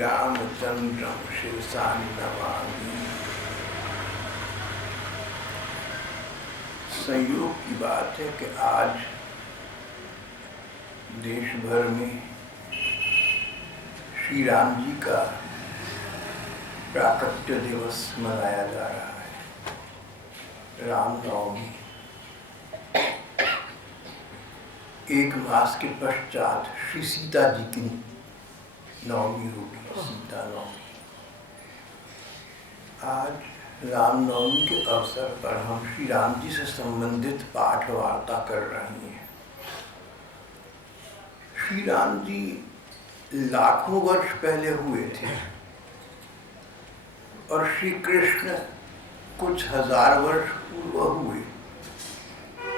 रामचंद्रम शिरसा नमामि। संयोग की बात है कि आज देश भर में श्री राम जी का प्राकट्य दिवस मनाया जा रहा है। रामनवमी। एक मास के पश्चात श्री सीता जी की नवमी होगी, सीता नवमी। आज रामनवमी के अवसर पर हम श्री राम जी से संबंधित पाठ वार्ता कर रहे हैं। श्री राम जी लाखों वर्ष पहले हुए थे और श्री कृष्ण कुछ हजार वर्ष पूर्व हुए।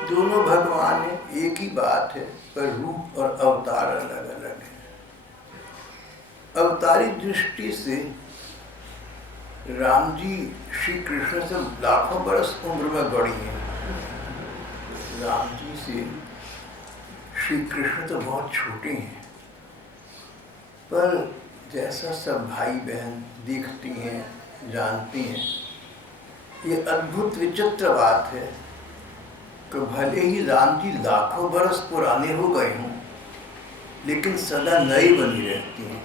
दोनों भगवान हैं, एक ही बात है, पर रूप और अवतार अलग अलग है। अवतारी दृष्टि से राम जी श्री कृष्ण से लाखों बरस उम्र में बड़ी हैं। राम जी से श्री कृष्ण तो बहुत छोटे हैं, पर जैसा सब भाई बहन देखती हैं, जानती हैं, ये अद्भुत विचित्र बात है कि भले ही राम जी लाखों बरस पुराने हो गए हों, लेकिन सदा नए बनी रहती हैं।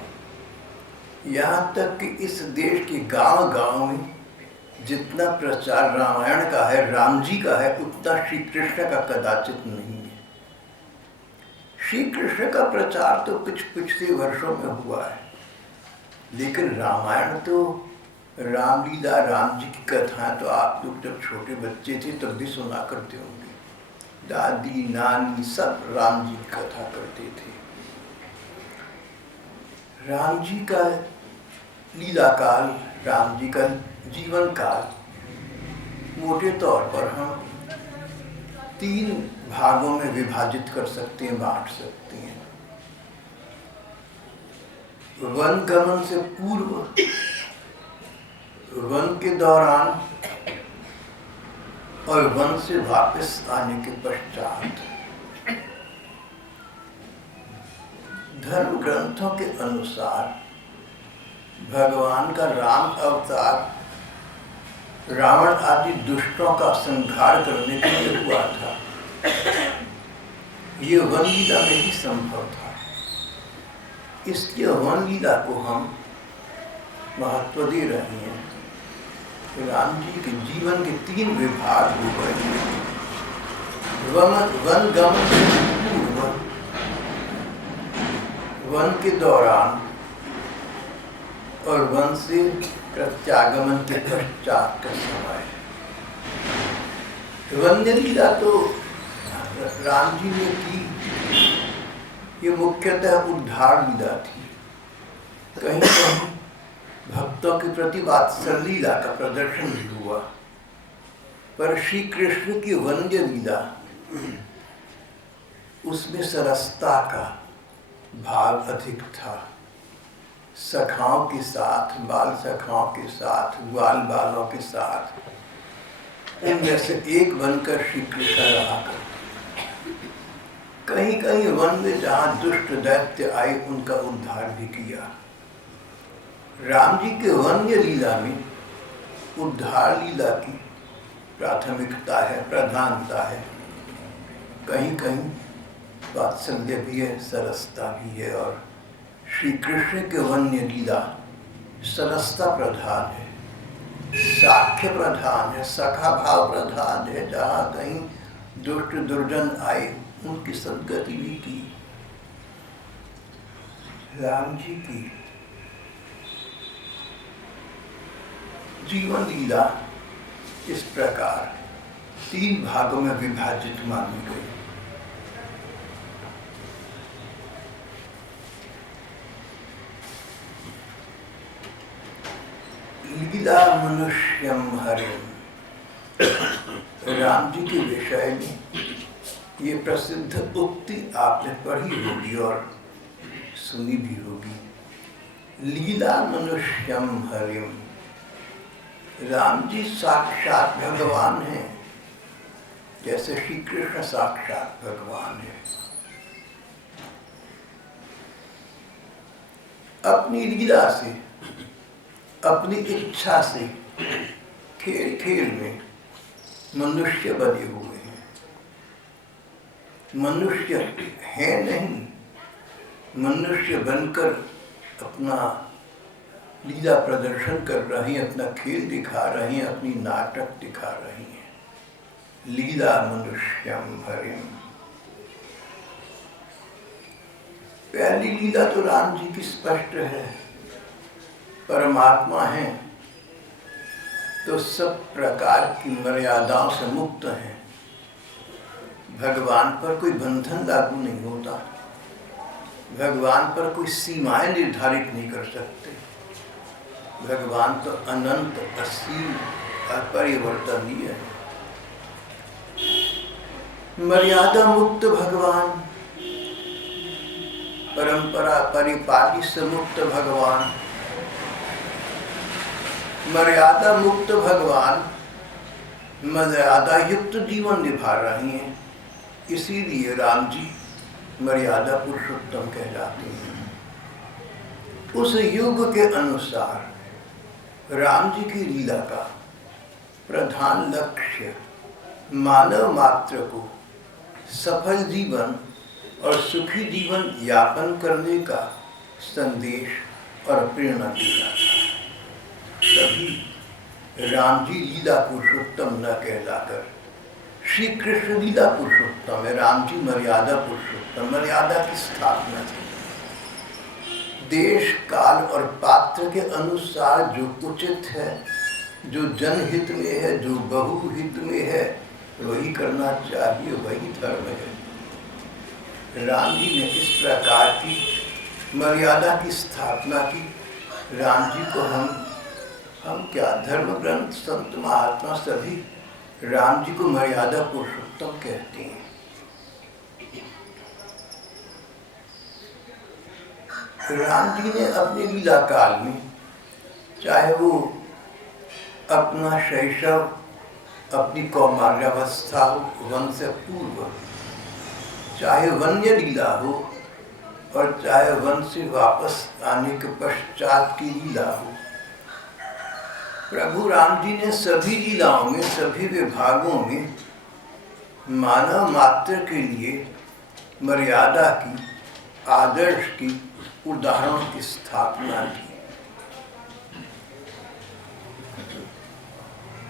यहाँ तक कि इस देश के गांव-गांव में जितना प्रचार रामायण का है, राम जी का है, उतना श्री कृष्ण का कदाचित नहीं है। श्री कृष्ण का प्रचार तो कुछ पिछले वर्षों में हुआ है, लेकिन रामायण तो रामलीला, राम जी की कथाएं तो आप लोग जब छोटे बच्चे थे तब भी सुना करते होंगे। दादी नानी सब राम जी की कथा करते थे। राम जी का लीला काल, राम जी का जीवन काल मोटे तौर पर हम 3 भागों में विभाजित कर सकते हैं, बांट सकते हैं। वन गमन से पूर्व, वन के दौरान और वन से वापस आने के पश्चात। धर्म ग्रंथों के अनुसार भगवान का राम अवतार रावण आदि दुष्टों का संहार करने के लिए हुआ था। ये वन लीला में ही संभव था। इसलिए वन लीला को हम महत्व दे रहे हैं। राम जी के जीवन के 3 विभाग हो गए। वन गमन से पूर्व, वन के दौरान और वन से प्रत्यागमन के पश्चात का समय। वन्य लीला तो राम जी ने की, ये मुख्यतः उद्धार लीला थी। कहीं कहीं भक्तों के प्रति वात्सल्य लीला का प्रदर्शन भी हुआ, पर श्री कृष्ण की वन्य लीला, उसमें सरसता का भाव अधिक था। सखाओं के साथ, बाल सखाओं के साथ, ग्वाल बालों के साथ, उनमें से एक बनकर श्री कृष्ण रहा करते। कहीं कहीं वन में जहाँ दुष्ट दैत्य आए, उनका उद्धार भी किया। राम जी के वन्य लीला में उद्धार लीला की प्राथमिकता है, प्रधानता है। कहीं कहीं वात्सल्य भी है, सरसता भी है, और श्री कृष्ण के वन्य लीला सरसता प्रधान है, साख्य प्रधान है, सखा भाव प्रधान है। जहाँ कहीं दुष्ट दुर्जन आए, उनकी सद्गति भी की। राम जी की जीवन लीला इस प्रकार 3 भागों में विभाजित मानी गई। लीला मनुष्यम हरिम। राम जी के विषय में ये प्रसिद्ध उक्ति आपने पढ़ी होगी और सुनी भी होगी। लीला मनुष्यम हरिम। राम जी साक्षात भगवान हैं, जैसे श्री कृष्ण साक्षात भगवान है। अपनी लीला से, अपनी इच्छा से खेल खेल में मनुष्य बने हुए हैं। मनुष्य है नहीं, मनुष्य बनकर अपना लीला प्रदर्शन कर रहे हैं, अपना खेल दिखा रहे हैं, अपनी नाटक दिखा रहे हैं। लीला मनुष्यम हरिम। पहली लीला तो राम जी की स्पष्ट है। परमात्मा है तो सब प्रकार की मर्यादाओं से मुक्त है। भगवान पर कोई बंधन लागू नहीं होता, भगवान पर कोई सीमाएं निर्धारित नहीं कर सकते। भगवान तो अनंत, असीम, अपरिवर्तनीय है। मर्यादा मुक्त भगवान, परंपरा परिपाटी से मुक्त भगवान, मर्यादा मुक्त भगवान मर्यादा युक्त जीवन निभा रहे हैं। इसीलिए राम जी मर्यादा पुरुषोत्तम कहलाते हैं। उस युग के अनुसार राम जी की लीला का प्रधान लक्ष्य मानव मात्र को सफल जीवन और सुखी जीवन यापन करने का संदेश और प्रेरणा देना था। तभी राम जी लीला पुरुषोत्तम न कहलाकर श्री कृष्ण लीला पुरुषोत्तम है। राम जी मर्यादा पुरुषोत्तम, मर्यादा की स्थापना थी। देश काल और पात्र के अनुसार जो उचित है, जो जनहित में है, जो बहुहित में है, वही करना चाहिए, वही धर्म है। राम जी ने इस प्रकार की मर्यादा की स्थापना की। राम जी को हम क्या, धर्म ग्रंथ, संत महात्मा सभी राम जी को मर्यादा पुरुषोत्तम कहते हैं। राम जी ने अपने लीला काल में, चाहे वो अपना शैशव, अपनी कौमार्यावस्था हो, वन से पूर्व, चाहे वन्य लीला हो, और चाहे वन से वापस आने के पश्चात की लीला हो, प्रभु राम जी ने सभी लीलाओं में, सभी विभागों में मानव मात्र के लिए मर्यादा की, आदर्श की, उदाहरण की स्थापना की।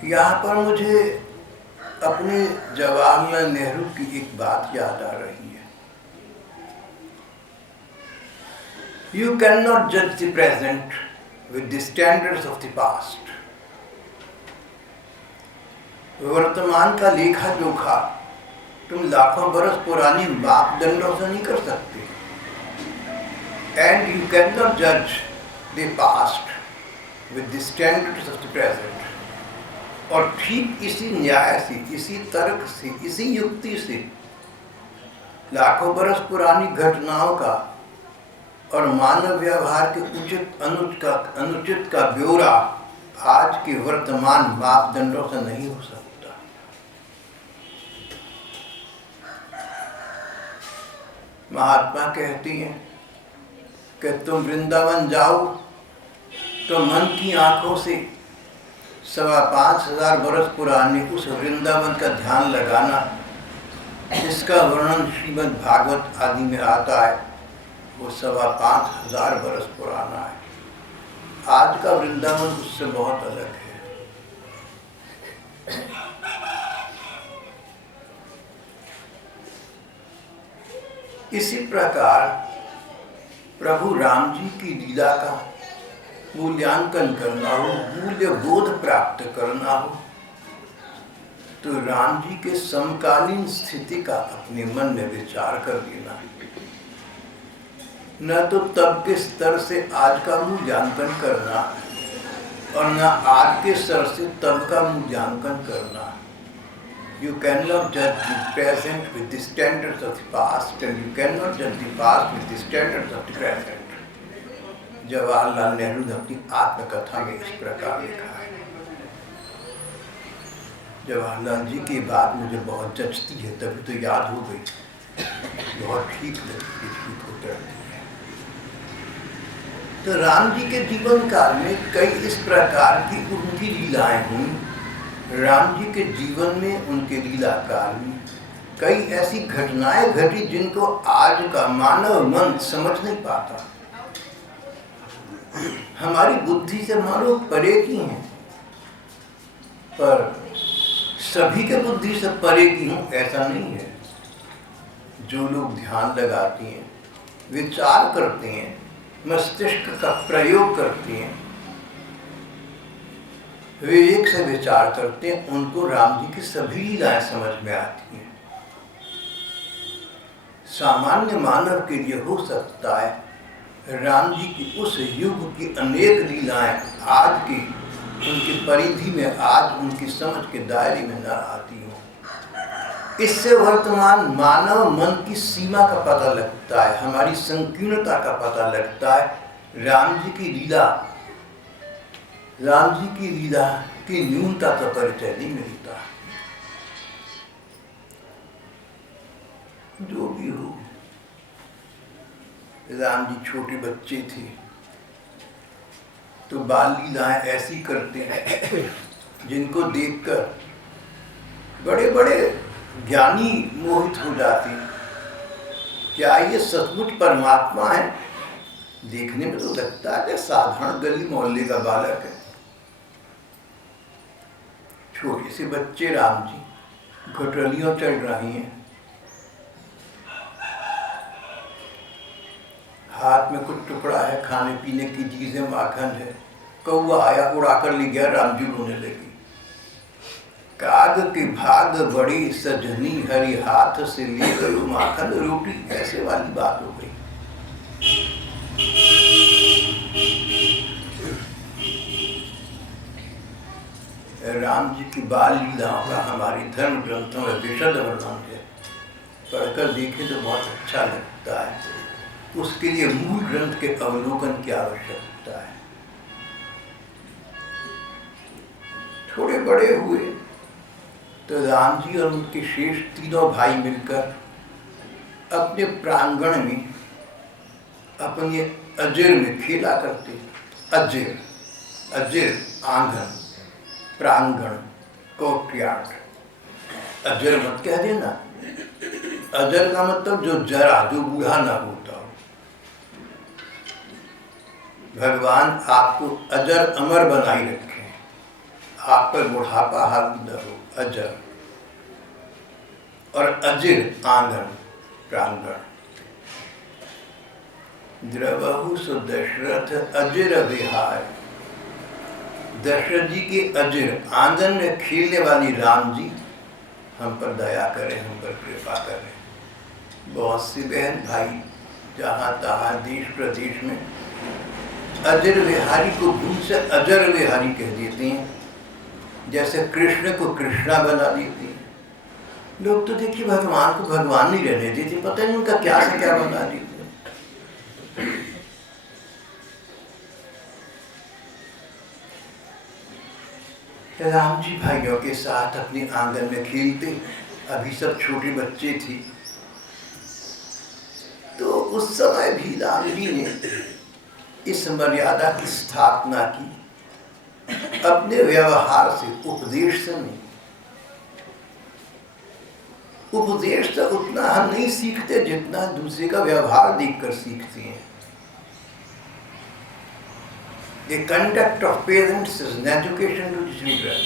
यहाँ पर मुझे अपने जवाहरलाल नेहरू की एक बात याद आ रही है। You cannot judge the present with the standards of the past. वर्तमान का लेखा जोखा तुम लाखों बरस पुरानी मापदंडों से नहीं कर सकते। And you cannot judge the past with the standards of the present. और ठीक इसी न्याय से, इसी तर्क से, इसी युक्ति से लाखों बरस पुरानी घटनाओं का और मानव व्यवहार के उचित अनुचित का ब्यौरा आज के वर्तमान मापदंडों से नहीं हो सकता। महात्मा कहती हैं कि तुम वृंदावन जाओ तो मन की आंखों से 5,500 बरस पुराने उस वृंदावन का ध्यान लगाना, जिसका वर्णन श्रीमद् भागवत आदि में आता है, वो 5,500 बरस पुराना है। आज का वृंदावन उससे बहुत अलग है। इसी प्रकार प्रभु राम जी की लीला का मूल्यांकन करना हो, मूल्य बोध प्राप्त करना हो, तो राम जी के समकालीन स्थिति का अपने मन में विचार कर लेना। न तो तब के स्तर से आज का मूल्यांकन करना, और न आज के स्तर से तब का मूल्यांकन करना। You cannot judge the present with the standards of the past, and you cannot judge the past with the standards of the present. Jawaharlal Nehru ने अपनी आत्मकथा में इस प्रकार लिखा है। जवाहरलाल जी की बात मुझे बहुत जचती है, तभी तो याद हो गई। बहुत ठीक लगती है, ठीक होती रहती है। तो राम जी के जीवन काल में कई इस प्रकार की उनकी लीलाएं हुई। राम जी के जीवन में, उनके लीला काल में कई ऐसी घटनाएं घटी जिनको आज का मानव मन समझ नहीं पाता। हमारी बुद्धि से मानो परे की हैं, पर सभी के बुद्धि से परे की हूँ ऐसा नहीं है। जो लोग ध्यान लगाते हैं, विचार करते हैं, मस्तिष्क का प्रयोग करते हैं, विवेक से विचार करते हैं, उनको राम जी की सभी लीलाएं समझ में आती हैं। सामान्य मानव के लिए हो सकता है राम जी की उस युग की अनेक लीलाएं आज की उनकी परिधि में, आज उनकी समझ के दायरे में न आती हो। इससे वर्तमान मानव मन की सीमा का पता लगता है, हमारी संकीर्णता का पता लगता है। राम जी की लीला की न्यूनता का परिचय नहीं मिलता। जो भी हो, राम जी छोटे बच्चे थे तो बाल लीलाएं ऐसी करते हैं जिनको देखकर बड़े बड़े ज्ञानी मोहित हो जाते हैं। क्या ये सचमुच परमात्मा है? देखने में तो लगता है कि साधारण गली मोहल्ले का बालक है। छोटे से बच्चे राम जी घटलियों चढ़ रही हैं, हाथ में कुछ टुकड़ा है, खाने पीने की चीजें, माखन है। कौवा आया, उड़ाकर ले गया, राम जी रोने लगी। काग की भाग बड़ी सजनी, हरी हाथ से ले गयो माखन रोटी, ऐसे वाली बात हो गई। राम जी की बाल लीलाओं का हमारे धर्म ग्रंथों में विशद वर्णन है। पढ़कर देखें तो बहुत अच्छा लगता है। उसके लिए मूल ग्रंथ के अवलोकन की आवश्यकता है। थोड़े बड़े हुए तो राम जी और उनके शेष तीनों भाई मिलकर अपने प्रांगण में, अपने अजर में खेला करते। अजर आंगन, प्रांगण, कोर्टयार्ड। अजर मत कह देना। अजर का मतलब जो जरा, जो बूढ़ा ना होता हो। भगवान आपको अजर अमर बनाई रखे, आप पर बुढ़ापा हावी न हो। अजर और अजर आंगन, प्रांगण। द्रवहु सो दशरथ अजर विहार। दशरथ जी के अजर आंगन में खेलने वाली राम जी हम पर दया करें, हम पर कृपा करें। बहुत सी बहन भाई जहाँ तहाँ देश प्रदेश में अजर विहारी को भूल से अजर विहारी कह देते हैं। जैसे कृष्ण को कृष्णा बना देते हैं। लोग तो देखिए भगवान को भगवान नहीं रहने देते, पता नहीं उनका क्या से क्या बना देते हैं। राम जी भाइयों के साथ अपने आंगन में खेलते, अभी सब छोटे बच्चे थे। तो उस समय भी राम जी ने इस मर्यादा की स्थापना की, अपने व्यवहार से, उपदेश से नहीं। उपदेश तो उतना हम नहीं सीखते जितना दूसरे का व्यवहार देखकर सीखते हैं। The conduct of parents is an education to children.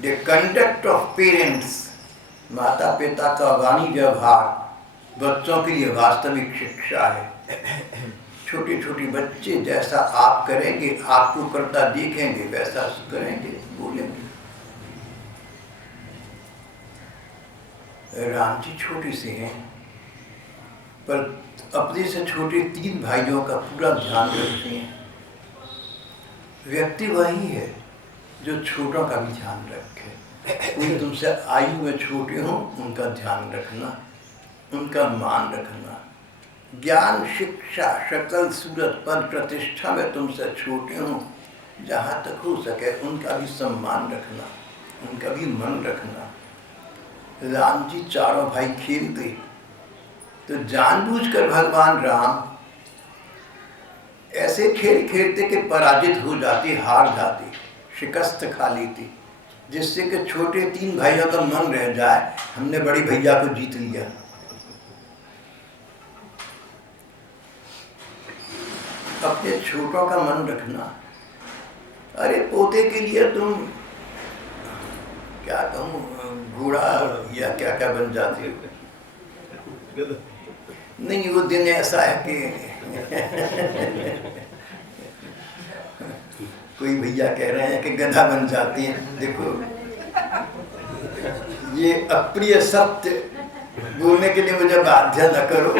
The conduct of parents, माता पिता का वाणी व्यवहार बच्चों के लिए वास्तविक शिक्षा है। छोटे छोटे बच्चे जैसा आप करेंगे, आपको करता देखेंगे, वैसा करेंगे, बोलेंगे। राम जी छोटे से हैं, पर अपने से छोटे 3 भाइयों का पूरा ध्यान रखते हैं। व्यक्ति वही है जो छोटों का भी ध्यान रखे। कोई तुमसे आयु में छोटे हों, उनका ध्यान रखना, उनका मान रखना। ज्ञान, शिक्षा, शक्ल, सूरत, पद, प्रतिष्ठा में तुमसे छोटे हों, जहाँ तक हो सके उनका भी सम्मान रखना, उनका भी मन रखना। राम जी चारों भाई खेलते तो जानबूझकर भगवान राम ऐसे खेल खेलते कि पराजित हो जाती, हार जाती, शिकस्त खा लेती, जिससे कि छोटे 3 भाइयों का मन रह जाए हमने बड़ी भैया को जीत लिया। अपने छोटों का मन रखना। अरे पोते के लिए तुम क्या कहूँ, घोड़ा या क्या क्या बन जाते हो। नहीं, वो दिन ऐसा है कि कोई भैया कह रहे हैं कि गधा बन जाती हैं। देखो, ये अप्रिय सत्य बोलने के लिए मुझे बाध्य न करो,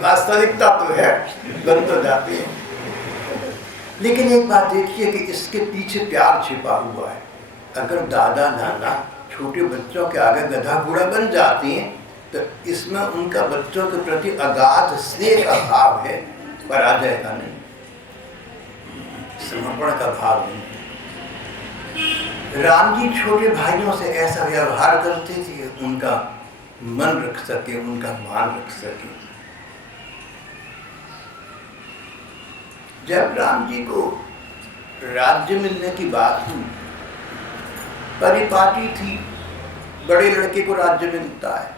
वास्तविकता तो है, बन तो जाती है। लेकिन एक बात देखिए कि इसके पीछे प्यार छिपा हुआ है। अगर दादा नाना छोटे बच्चों के आगे गधा घोड़ा बन जाती हैं तो इसमें उनका बच्चों के प्रति अगाध स्नेह का भाव है, पराजय का नहीं, समर्पण का भाव नहीं। राम जी छोटे भाइयों से ऐसा व्यवहार करते थे उनका मन रख सके, उनका मान रख सके। जब राम जी को राज्य मिलने की बात हुई, परिपाटी थी, बड़े लड़के को राज्य मिलता है,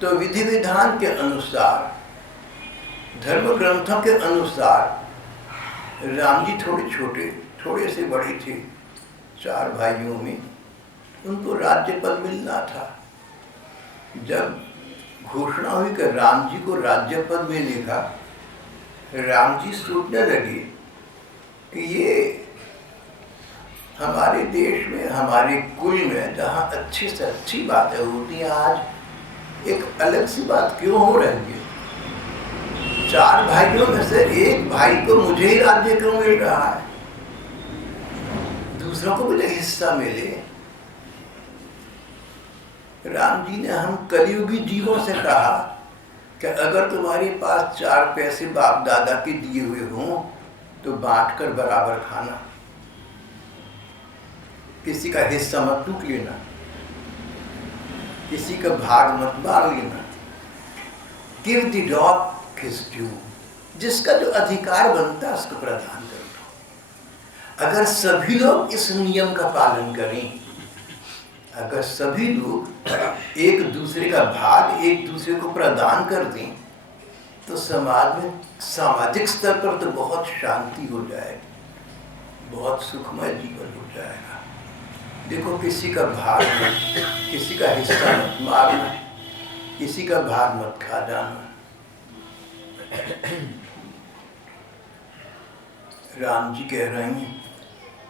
तो विधि विधान के अनुसार, धर्म ग्रंथों के अनुसार राम जी थोड़े छोटे, थोड़े से बड़े थे, 4 भाइयों में उनको राज्य पद मिलना था। जब घोषणा हुई कि राम जी को राज्य पद मिलेगा, राम जी सोचने लगे कि ये हमारे देश में, हमारे कुल में जहाँ अच्छी से अच्छी बातें होती हैं, आज एक अलग सी बात क्यों हो रही है। 4 भाइयों में से एक भाई को मुझे ही राज्य क्यों मिल रहा है, दूसरों को मुझे हिस्सा मिले। राम जी ने हम कलियुगी जीवों से कहा कि अगर तुम्हारे पास 4 पैसे बाप दादा के दिए हुए हों तो बांटकर बराबर खाना, किसी का हिस्सा मत टूट लेना, किसी का भाग मत बांट लेना। Give the dog his due, जिसका जो अधिकार बनता है उसको प्रदान कर दो। अगर सभी लोग इस नियम का पालन करें, अगर सभी लोग एक दूसरे का भाग एक दूसरे को प्रदान कर दें, तो समाज में सामाजिक स्तर पर तो बहुत शांति हो जाएगी, बहुत सुखमय जीवन हो जाएगा। देखो, किसी का भाग मत, किसी का हिस्सा मत मारना, किसी का भाग मत खा जाना। राम जी कह रहे हैं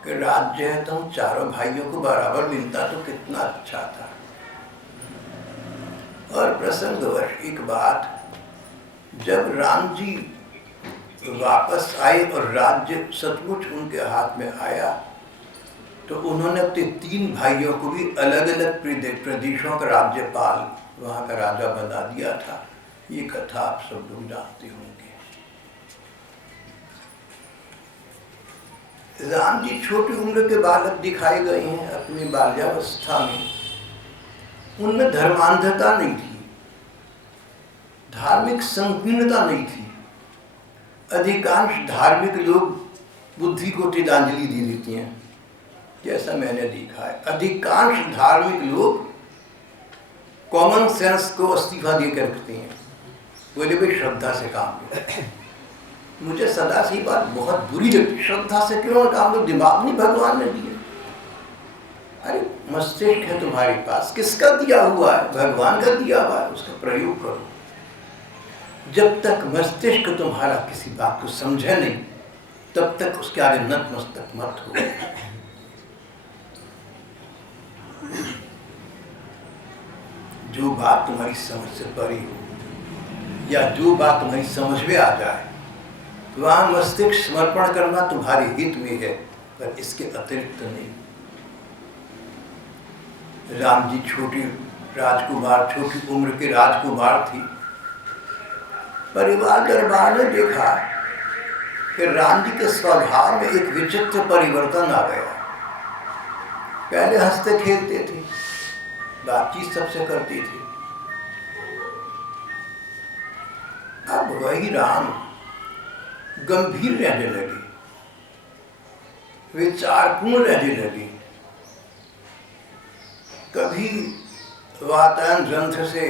कि राज्य है तो हम 4 भाइयों को बराबर मिलता तो कितना अच्छा था। और प्रसंगवश एक बात, जब राम जी वापस आए और राज्य सचमुच उनके हाथ में आया, तो उन्होंने अपने 3 भाइयों को भी अलग अलग प्रदेशों का राज्यपाल, वहाँ का राजा बना दिया था। ये कथा आप सब लोग जानते होंगे। राम जी छोटी उम्र के बालक दिखाए गए हैं अपनी बाल्यावस्था में। उनमें धर्मांधता नहीं थी, धार्मिक संकीर्णता नहीं थी। अधिकांश धार्मिक लोग बुद्धि को तिलांजलि दे देती हैं, जैसा मैंने देखा है। अधिकांश धार्मिक लोग कॉमन सेंस को इस्तीफा दे कर रखते हैं, बोले भाई श्रद्धा से काम लो। मुझे सदा से बात बहुत बुरी लगती, श्रद्धा से क्यों काम लो, दिमाग नहीं भगवान ने दिया। अरे मस्तिष्क है तुम्हारे पास, किसका दिया हुआ है? भगवान का दिया हुआ है, उसका प्रयोग करो। जब तक मस्तिष्क तुम्हारा किसी बात को समझे नहीं, तब तक उसके आगे नतमस्तक मत हो। जो बात तुम्हारी समझ से परे हो या जो बात तुम्हारी समझ में आ जाए, वहां मस्तिष्क समर्पण करना तुम्हारे हित में है, पर इसके अतिरिक्त नहीं। राम जी छोटे राजकुमार, छोटी उम्र के राजकुमार थी। परिवार दरबार ने देखा कि राम जी के स्वभाव में एक विचित्र परिवर्तन आ गया। पहले हंसते खेलते थे, बातचीत सबसे करती थी। अब वही राम गंभीर रहने लगे, विचारपूर्ण रहने लगे। कभी वातायन ग्रंथ से,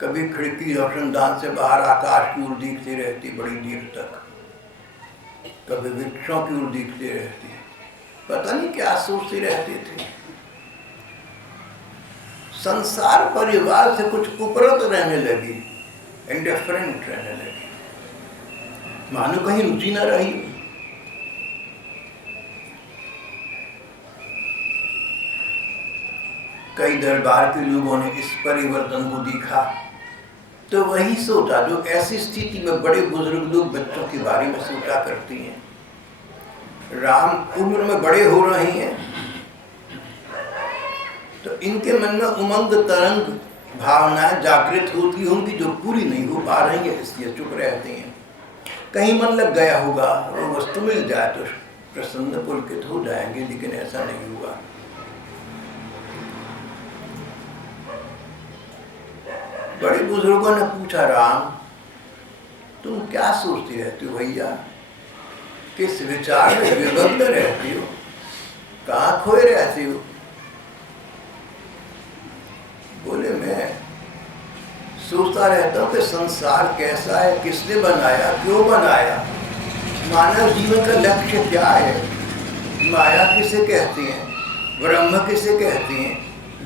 कभी खिड़की रोशनदान से बाहर आकाश की ओर देखते रहती बड़ी देर तक, कभी वृक्षों की ओर देखते रहते, पता नहीं क्या सोचते रहते थे। संसार परिवार से कुछ उपरत रहने लगी, इंडिफरेंट रहने लगी, मानो कहीं रुचि न रही। कई दरबार के लोगों ने इस परिवर्तन को देखा तो वही सोचा जो ऐसी स्थिति में बड़े बुजुर्ग लोग बच्चों के बारे में सोचा करती हैं। राम उम्र में बड़े हो रहे हैं तो इनके मन में उमंग तरंग भावनाएं जागृत होती होंगी जो पूरी नहीं हो पा रही है, इसलिए चुप रहते हैं। कहीं मन लग गया होगा, वो वस्तु मिल जाए तो प्रसन्न पुलकित हो जाएंगे, लेकिन ऐसा नहीं हुआ। बड़े बुजुर्गों ने पूछा, राम तुम क्या सोचते रहते हो भैया, किस विचार में विभक्त रहते हो, कहाँ खोए रहते हो? बोले मैं सोचता रहता हूँ कि संसार कैसा है, किसने बनाया, क्यों बनाया, मानव जीवन का लक्ष्य क्या है, माया किसे कहते हैं, ब्रह्म किसे कहते हैं,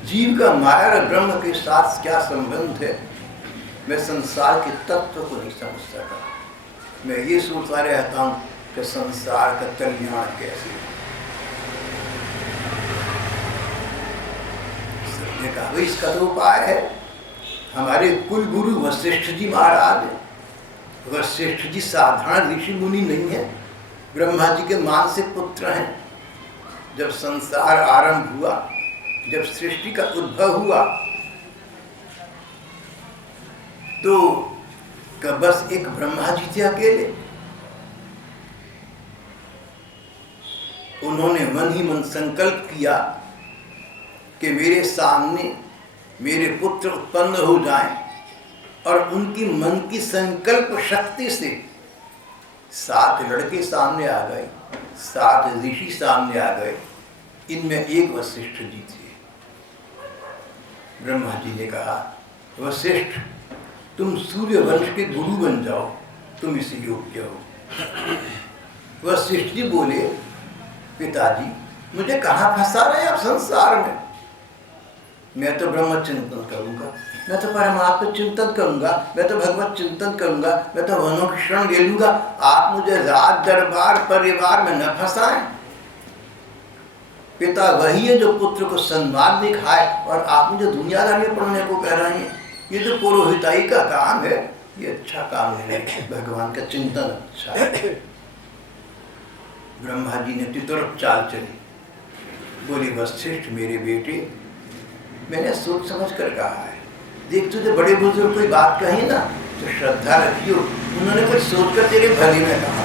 जीव का माया और ब्रह्म के साथ क्या संबंध है। मैं संसार के तत्व को नहीं समझ सका। मैं ये सोचता रहता हूँ कि संसार का कल्याण कैसे। सबने कहा भाई इसका तो उपाय है। हमारे कुल गुरु वशिष्ठ जी महाराज हैं। वशिष्ठ जी साधारण ऋषि मुनि नहीं है, ब्रह्मा जी के मानसिक पुत्र हैं। जब संसार आरंभ हुआ, जब सृष्टि का उद्भव हुआ तो बस एक ब्रह्मा जी थे अकेले। उन्होंने मन ही मन संकल्प किया कि मेरे सामने मेरे पुत्र उत्पन्न हो जाएं, और उनकी मन की संकल्प शक्ति से 7 लड़के सामने आ गए, 7 ऋषि सामने आ गए। इनमें एक वशिष्ठ जी थे। ब्रह्मा जी ने कहा, वशिष्ठ तुम सूर्य वंश के गुरु बन जाओ, तुम इसी योग्य हो। वशिष्ठ जी बोले, पिताजी मुझे कहाँ फंसा रहे आप संसार में, मैं तो ब्रह्म चिंतन करूंगा, मैं तो परमात्मा चिंतन करूंगा, मैं तो भगवत चिंतन करूंगा, मैं तो वनों की शरण ले लूंगा। आप मुझे राज दरबार परिवार में न फंसाएं। पिता वही है जो पुत्र को सन्मान दिखाए, और आप मुझे दुनियादारी में पढ़ने को कह रहे हैं। ये जो पुरोहिताई का काम है, ये अच्छा काम नहीं है, भगवान का चिंतन अच्छा है। ब्रह्मा जी ने तितुरप चाल चली, बोली, वशिष्ठ मेरे बेटे, मैंने सोच समझ कर कहा है, देख तुझे बड़े बुजुर्ग कोई बात कही ना तो श्रद्धा रखियो, उन्होंने कुछ सोचकर तेरे भले में कहा।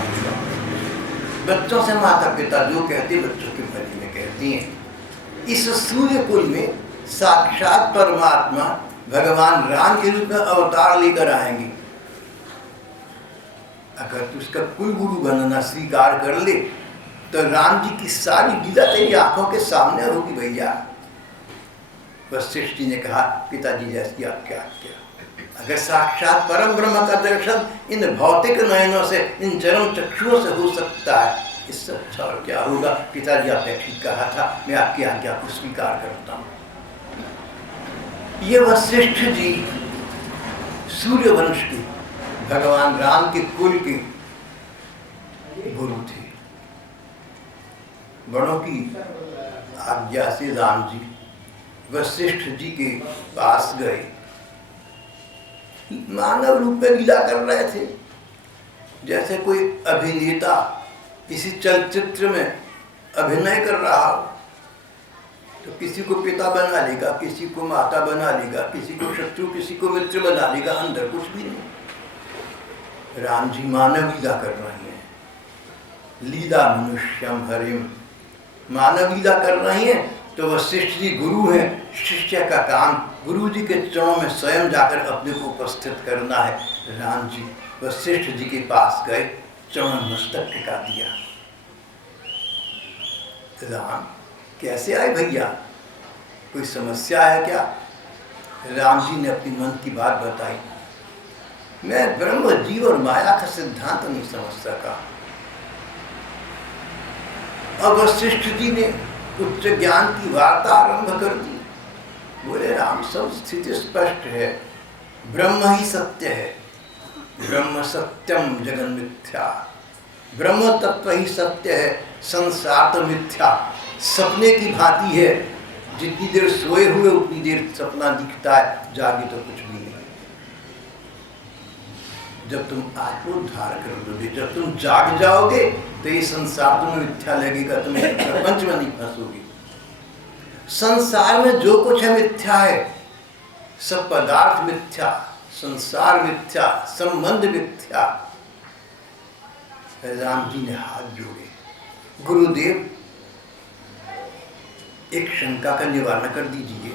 बच्चों से माता पिता जो कहते बच्चों के भले में कहती हैं। इस सूर्य कुल में साक्षात परमात्मा भगवान राम के रूप में अवतार लेकर आएंगे। अगर तू उसका कुल गुरु बनना स्वीकार कर ले तो राम जी की सारी लीला तेरी आंखों के सामने होगी भैया। वशिष्ठ जी ने कहा, पिताजी जैसी आपकी आज्ञा। अगर साक्षात परम ब्रह्म का दर्शन इन भौतिक नयनों से, इन चरम चक्षुओं से हो सकता है, इससे अच्छा और क्या होगा। पिताजी आपने ठीक कहा था, मैं आपकी आज्ञा को स्वीकार करता हूँ। ये वशिष्ठ जी सूर्य वंश के भगवान राम के कुल के गुरु थे। बड़ों की आज्ञा से राम जी वशिष्ठ जी के पास गए। मानव रूप में लीला कर रहे थे, जैसे कोई अभिनेता किसी चलचित्र में अभिनय कर रहा हो, तो किसी को पिता बना लेगा, किसी को माता बना लेगा, किसी को शत्रु, किसी को मित्र बना लेगा, अंदर कुछ भी नहीं। राम जी मानव लीला कर रहे हैं, लीला मनुष्यम हरिम, मानव लीला कर रहे हैं। तो वशिष्ठ जी गुरु हैं, शिष्य का काम गुरु जी के चरणों में स्वयं जाकर अपने को उपस्थित करना है। राम जी वशिष्ठ जी के पास गए, चरण मस्तक टिका दिया। राम कैसे आए भैया, कोई समस्या है क्या? राम जी ने अपनी मन की बात बताई। मैं ब्रह्म जीव और माया का सिद्धांत नहीं समझ सका। अब वशिष्ठ जी ने उच्च ज्ञान की वार्ता आरंभ कर दी। बोले राम सब स्थिति स्पष्ट है, ब्रह्म ही सत्य है, ब्रह्म सत्यम जगन मिथ्या, ब्रह्म तत्व ही सत्य है, संसार तो मिथ्या, सपने की भांति है, जितनी देर सोए हुए उतनी देर सपना दिखता है, जागे तो कुछ भी नहीं। जब तुम आत्मोद्धार कर दोगे, जब तुम जाग जाओगे तो ये संसार तुम्हें मिथ्या लगेगा, तुम्हें प्रपंच में नहीं फंसोगे। संसार में जो कुछ है मिथ्या है, सब पदार्थ मिथ्या, संसार मिथ्या, संबंध मिथ्या। राम जी ने हाथ जोड़े, गुरुदेव एक शंका का निवारण कर दीजिए।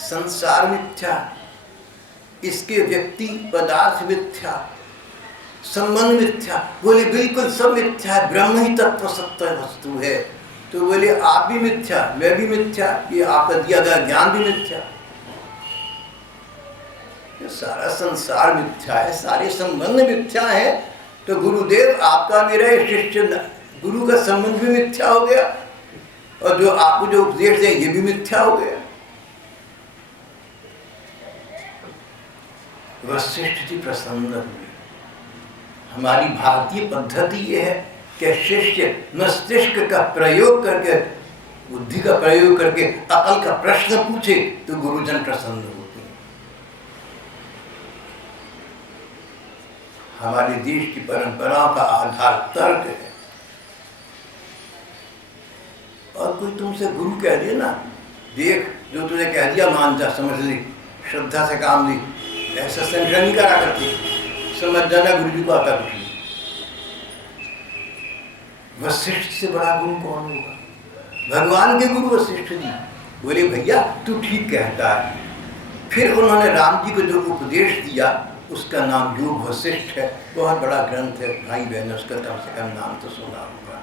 संसार मिथ्या, इसके व्यक्ति पदार्थ मिथ्या, संबंध मिथ्या। बोले बिल्कुल सब मिथ्या है, ब्रह्म ही तत्व सत्य वस्तु है। तो बोले आप भी मिथ्या, मैं भी मिथ्या, ये आपका दिया गया ज्ञान भी मिथ्या, ये सारा संसार मिथ्या है, सारे संबंध मिथ्या है। तो गुरुदेव आपका मेरा शिष्य गुरु का संबंध भी मिथ्या हो गया, और जो आपको जो उपदेश है ये भी मिथ्या हो गया। वशिष्ठ जी प्रसन्न हुए। हमारी भारतीय पद्धति ये है कि शिष्य मस्तिष्क का प्रयोग करके, बुद्धि का प्रयोग करके अकल का प्रश्न पूछे तो गुरुजन प्रसन्न होते हैं। हमारे देश की परंपराओं का आधार तर्क है, और कोई तुमसे गुरु कह दिया ना, देख जो तुझे कह दिया मान जा, समझ ली, श्रद्धा से काम ली, ऐसा संशय नहीं करा करती, समझ जाना गुरु जी को आता कुछ नहीं। वशिष्ठ से बड़ा गुरु कौन होगा? भगवान के गुरु वशिष्ठ जी। बोले भैया तू ठीक कहता है। फिर उन्होंने राम जी को जो उपदेश दिया उसका नाम योग वशिष्ठ है, बहुत बड़ा ग्रंथ है भाई बहन, उसका कम से कम नाम तो सुना होगा।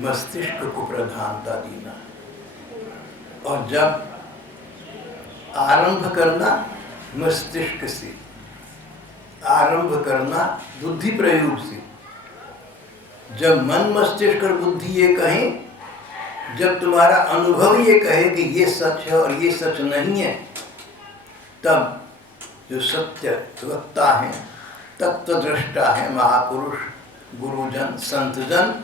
मस्तिष्क को प्रधानता देना, और जब आरंभ करना मस्तिष्क से, आरंभ करना बुद्धि प्रयोग से। जब मन मस्तिष्क और बुद्धि ये कहें, जब तुम्हारा अनुभव ये कहे कि ये सच है और ये सच नहीं है, तब जो सत्य वक्ता है, तत्वदृष्टा है, महापुरुष, गुरुजन, संतजन,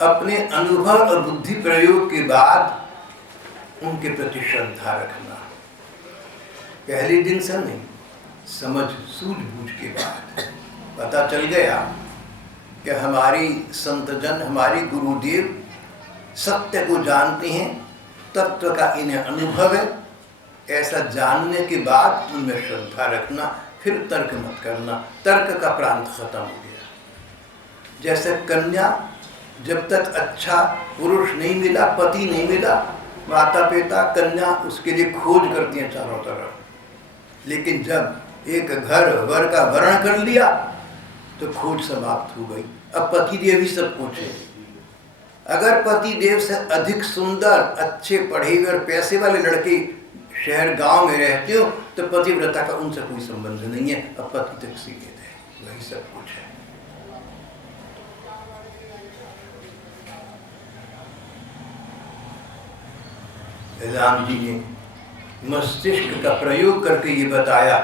अपने अनुभव और बुद्धि प्रयोग के बाद उनके प्रति श्रद्धा रखना। पहले दिन से नहीं, समझ सूझबूझ के बाद पता चल गया कि हमारी संतजन, हमारी गुरुदेव सत्य को जानते हैं, तत्व का इन्हें अनुभव है, ऐसा जानने के बाद उनमें श्रद्धा रखना, फिर तर्क मत करना। तर्क का प्रांत खत्म हो गया। जैसे कन्या जब तक अच्छा पुरुष नहीं मिला, पति नहीं मिला, माता पिता कन्या उसके लिए खोज करती हैं चारों तरफ, लेकिन जब एक घर वर का वर्ण कर लिया तो खोज समाप्त हो गई। अब पति देव ही सब कुछ है। अगर पति देव से अधिक सुंदर, अच्छे पढ़े हुए और पैसे वाले लड़के शहर गांव में रहते हो तो पतिव्रता का उनसे कोई संबंध नहीं है, अब पति तक सीमित है, वही सब कुछ है। राम जी ने मस्तिष्क का प्रयोग करके ये बताया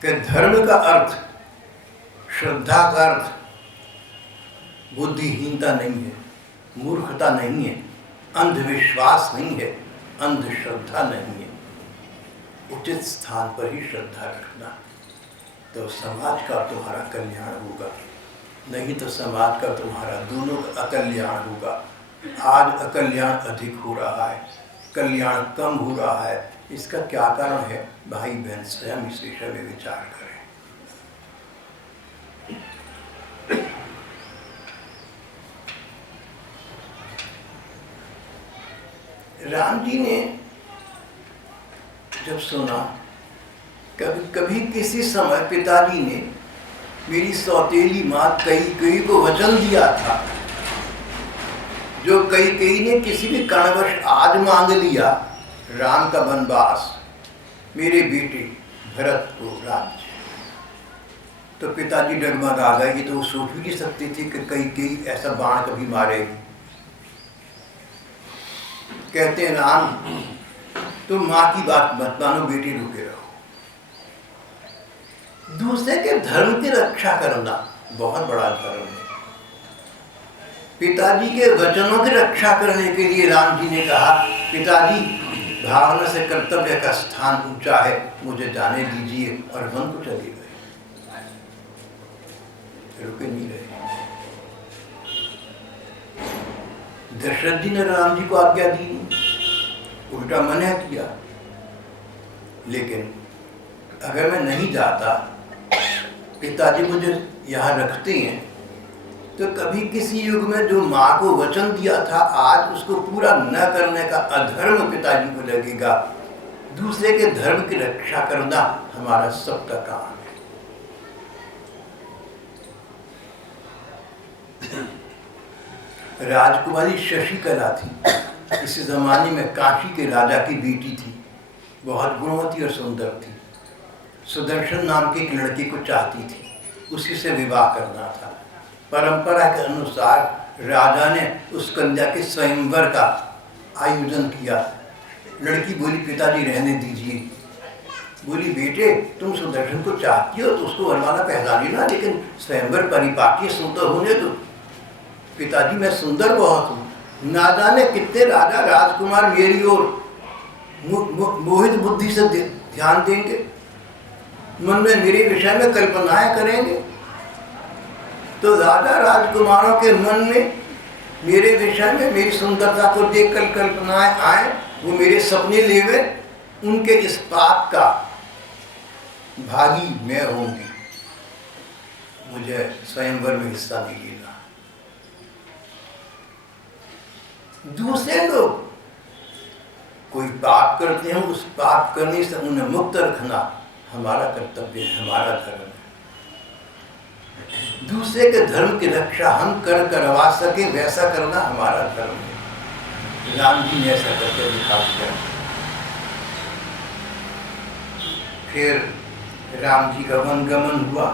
कि धर्म का अर्थ, श्रद्धा का अर्थ बुद्धिहीनता नहीं है, मूर्खता नहीं है, अंधविश्वास नहीं है, अंधश्रद्धा नहीं है। उचित स्थान पर ही श्रद्धा रखना, तो समाज का तुम्हारा कल्याण होगा, नहीं तो समाज का तुम्हारा दोनों का अकल्याण होगा। आज अकल्याण अधिक हो रहा है, कल्याण कम हो रहा है। इसका क्या कारण है? भाई बहन स्वयं इस विषय में विचार करें। राम जी ने जब सुना, कभी कभी किसी समय पिताजी ने मेरी सौतेली माँ कैकेयी को वचन दिया था, जो कैकेयी ने किसी भी कारणवश आज मांग लिया, राम का वनवास, मेरे बेटे भरत को राज्य, तो पिताजी डगमगा गए। ये तो वो सोच भी नहीं सकते थे कि कैकेयी ऐसा बाण कभी मारेगी। कहते हैं राम तुम माँ की बात मत मानो, बेटे रुके रहो। दूसरे के धर्म की रक्षा करना बहुत बड़ा धर्म है। पिताजी के वचनों की रक्षा करने के लिए राम जी ने कहा, पिताजी भावना से कर्तव्य का स्थान ऊंचा है, मुझे जाने दीजिए, और वन को चले गए, रुके नहीं रहे। दशरथ जी ने राम जी को आज्ञा दी, उल्टा मना किया। लेकिन अगर मैं नहीं जाता, पिताजी मुझे यहाँ रखते हैं, तो कभी किसी युग में जो माँ को वचन दिया था, आज उसको पूरा न करने का अधर्म पिताजी को लगेगा। दूसरे के धर्म की रक्षा करना हमारा सबका काम है। राजकुमारी शशिकला थी, इस जमाने में काशी के राजा की बेटी थी, बहुत गुणवती और सुंदर थी। सुदर्शन नाम की एक लड़की को चाहती थी, उसी से विवाह करना था। परंपरा के अनुसार राजा ने उस कन्या के स्वयंवर का आयोजन किया। लड़की बोली, पिताजी रहने दीजिए। बोली, बेटे तुम सुदर्शन को चाहती हो तो उसको वरमाला पहना लेना, लेकिन स्वयंवर परिपाटी सुंदर होने दो। पिताजी मैं सुंदर बहुत हूँ, ना जाने कितने राजा राजकुमार मेरी ओर मोहित बुद्धि से ध्यान देंगे, मन में मेरे विषय में कल्पनाएं करेंगे। तो राजा राजकुमारों के मन में मेरे विषय में, मेरी सुंदरता को देखकर कल्पनाएं आए, वो मेरे सपने लेवे, उनके इस पाप का भागी मैं होंगी, मुझे स्वयंवर में हिस्सा नहीं लेना। दूसरे लोग कोई पाप करते हैं, उस पाप करने से उन्हें मुक्त रखना हमारा कर्तव्य है, हमारा धर्म है। दूसरे के धर्म की रक्षा हम करवा सके वैसा करना हमारा धर्म है। राम जी ने ऐसा करके दिखा दिया। फिर राम जी का वनगमन हुआ।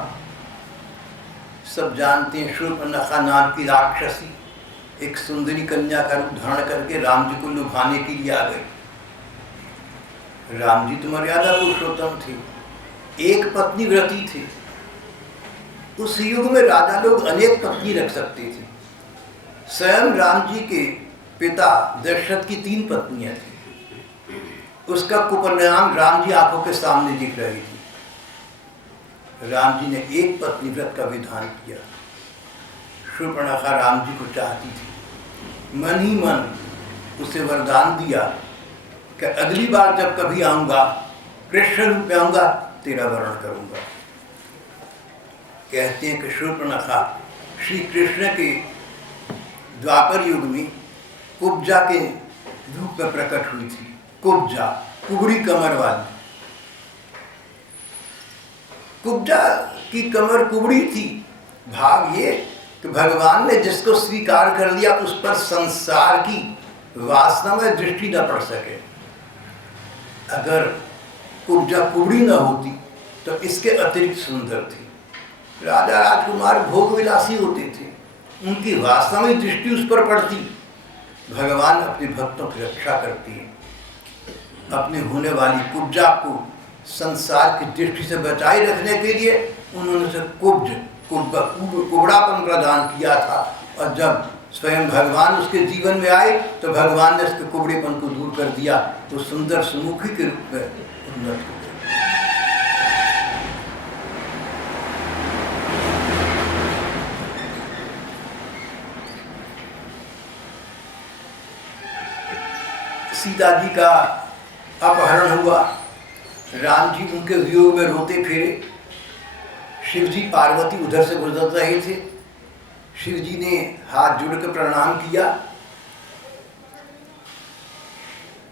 सब जानते हैं, शूर्पणखा नाम की राक्षसी एक सुंदरी कन्या का रूप धारण करके राम जी को लुभाने के लिए आ गई। राम जी तो मर्यादा पुरुषोत्तम थे, एक पत्नी व्रती थे। उस युग में राजा लोग अनेक पत्नी रख सकते थे। स्वयं राम जी के पिता दशरथ की 3 पत्नियां थी। उसका कुपरिणाम राम जी आंखों के सामने दिख रही थी। राम जी ने एक पत्नी व्रत का विधान किया। शूर्पणखा राम जी को चाहती थी, मन ही मन उसे वरदान दिया कि अगली बार जब कभी आऊंगा, कृष्ण रूप में आऊंगा, तेरा वरण करूंगा। कहते हैं कि शूर्पणखा श्री कृष्ण के द्वापर युग में कुब्जा के रूप में प्रकट हुई थी। कुब्जा, कुबड़ी कमर वाली। कुब्जा की कमर कुबड़ी थी। भाव ये कि भगवान ने जिसको स्वीकार कर लिया, उस पर संसार की वासना में दृष्टि न पड़ सके। अगर कुब्जा कुबड़ी न होती तो इसके अतिरिक्त सुंदर थी। राजा राजकुमार भोग विलासी होते थे, उनकी वासना में दृष्टि उस पर पड़ती। भगवान अपने भक्तों की रक्षा करती है। अपने होने वाली कुब्जा को संसार की दृष्टि से बचाए रखने के लिए उन्होंने उसे कुबड़ापन प्रदान किया था। और जब स्वयं भगवान उसके जीवन में आए तो भगवान ने उसके कुबड़ेपन को दूर कर दिया, तो सुंदर सुमुखी के रूप में उन्नत हो गए। सीता जी का अपहरण हुआ। राम जी उनके वियोग में रोते फिरे। शिव जी पार्वती उधर से गुजर रहे थे। शिव जी ने हाथ जोड़कर प्रणाम किया।